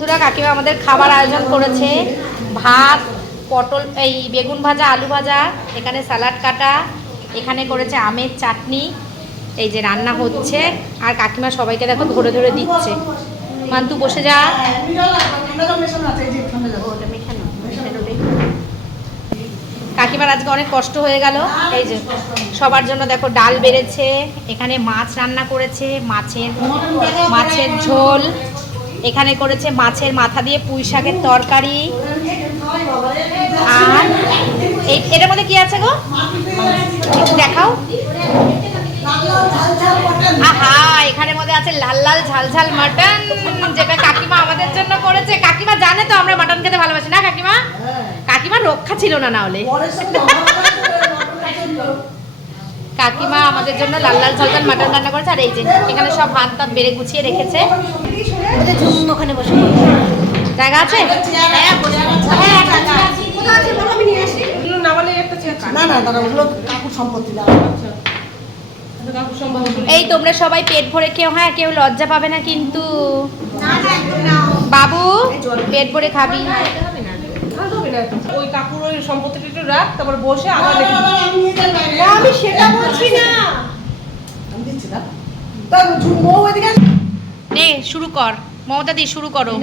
বন্ধুরা, কাকিমা আমাদের খাবার আয়োজন করেছে। ভাত, পটল, এই বেগুন ভাজা, আলু ভাজা, এখানে স্যালাড কাটা, এখানে করেছে আমের চাটনি, এই যে রান্না হচ্ছে। আর কাকিমা সবাইকে দেখো ধরে ধরে দিচ্ছে। মান্তু, বসে যা। কাকিমার আজকে অনেক কষ্ট হয়ে গেল। এই যে, সবার জন্য দেখো ডাল বেড়েছে। এখানে মাছ রান্না করেছে, মাছের মাছের ঝোল। এখানে করেছে মাছের মাথা দিয়ে পুঁই শাকের তরকারি। আর এটার মধ্যে কি আছে গো? দেখাও। এখানে মধ্যে আছে লাল লাল ঝাল ঝাল মাটন, যেটা কাকিমা আমাদের জন্য করেছে। কাকিমা জানে তো আমরা মাটন খেতে ভালোবাসি, না কাকিমা? কাকিমা রক্ষা ছিল না কাকিমা আমাদের জন্য লাল লাল ঝাল ঝাল মাটন রান্না করেছে, আর এই যে এখানে সব হাত টাত বেড়ে গুছিয়ে রেখেছে। ওখানে বসে জায়গা আছে? না না দাদা ওগুলো কাকুর সম্পত্তি না এই তোমরা সবাই পেট ভরে কেউ হ্যাঁ কেউ লজ্জা পাবে না কিন্তু। বাবু পেট ভরে খাবি। ওই কাকুর ওই সম্পত্তিটা একটু রাখ তারপর বসে আবার আমি সেটা বলছি না। আমি দিচ্ছি না আসো। নে শুরু কর। মমতা দি শুরু করো।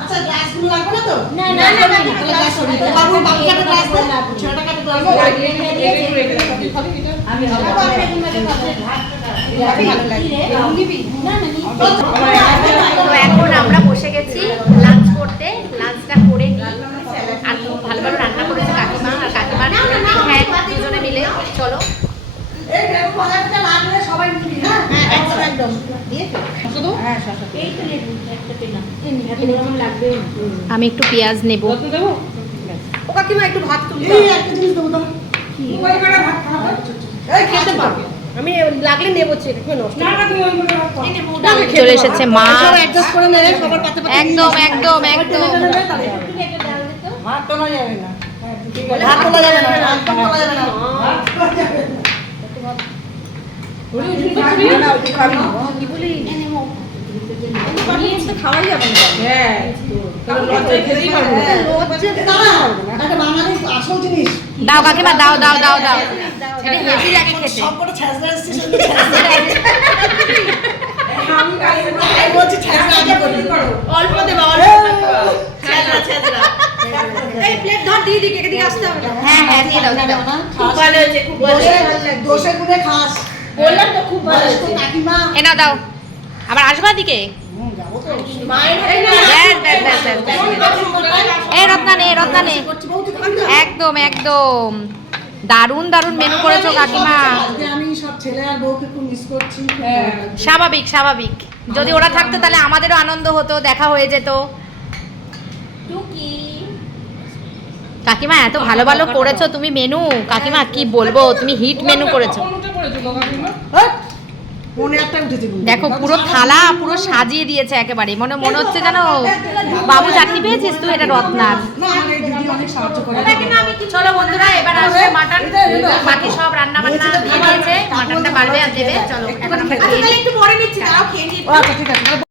আচ্ছা গ্লাসগুলো লাগবে না তো? না, না, না, না, না, গ্লাস সরিয়ে বাবু বাবু কাটা গ্লাস দে ছেলেটা কাটা গ্লাস দে এটা একটু রেখে দে। তুই খাবি এটা? তো এখন আমরা বসে গেছি লাঞ্চ করতে লাঞ্চটা করে নিই আর খুব ভালো ভালো রান্না করেছে কাকিমা আর কাকিমার হ্যাঁ দুজনে মিলে চলো এই দেখো পয়সাটা লাগলে সবাই নিবি হ্যাঁ একদম একদম শুধু? আমি একটু পেঁয়াজ নেব? ও কাকিমা একটু ভাত তুলি এই একটা জিনিস দেবো তো ওই কটা ভাত খাওয়া এই খেতে পারবে আমি লাগলে নেব। চলে এসেছে পাতে পাতে একদম একদম একদম। খাবি না? খাওয়াই যাবে হ্যাঁ। দাও কাকিমা দাও দাও দাও দাও। এটা হেভি লাগে খেতে। সব করে ছ্যাঁচড়া এসছে শুধু ছ্যাঁচড়া। আমি বলছি ছ্যাঁচড়া আগে করি। অল্প দেবা অল্প এই প্লেট ধর দিয়ে দিকে এদিকে আসতে হবে হ্যাঁ হ্যাঁ দিয়ে দাও দিয়ে দাও। খুব ভালো হয়েছে খুব ভালো দোষে হয়েছে। খাস। বললাম তো খুব ভালো কাকিমা। এ দাও। আবার আসবা দিকে? একদম একদম। দারুণ দারুণ মেনু করেছ কাকিমা। আজকে আমি সব ছেলে আর বউকে খুব মিস করছি খুব হ্যাঁ। ভালো লাগছে। স্বাভাবিক স্বাভাবিক। যদি ওরা থাকতো তাহলে আমাদেরও আনন্দ হতো দেখা হয়ে যেত। কাকিমা এত ভালো ভালো করেছ তুমি মেনু কাকিমা কি বলব তুমি হিট মেনু করেছ। দেখো পুরো থালা পুরো সাজিয়ে দিয়েছে একেবারে। মনে মনে হচ্ছে যেন বাবু চাটনি পেয়েছিস তুই? এটা রত্নার। না, আমার এই দিদি অনেক সাহায্য করে। চলো বন্ধুরা এবার আসবে মাটন। বাকি সব রান্না বান্না দিয়ে দিয়েছে মাটনটা বাড়বে আর দেবে। চলো এখন আমরা খেয়ে নিই। আচ্ছা ঠিক আছে।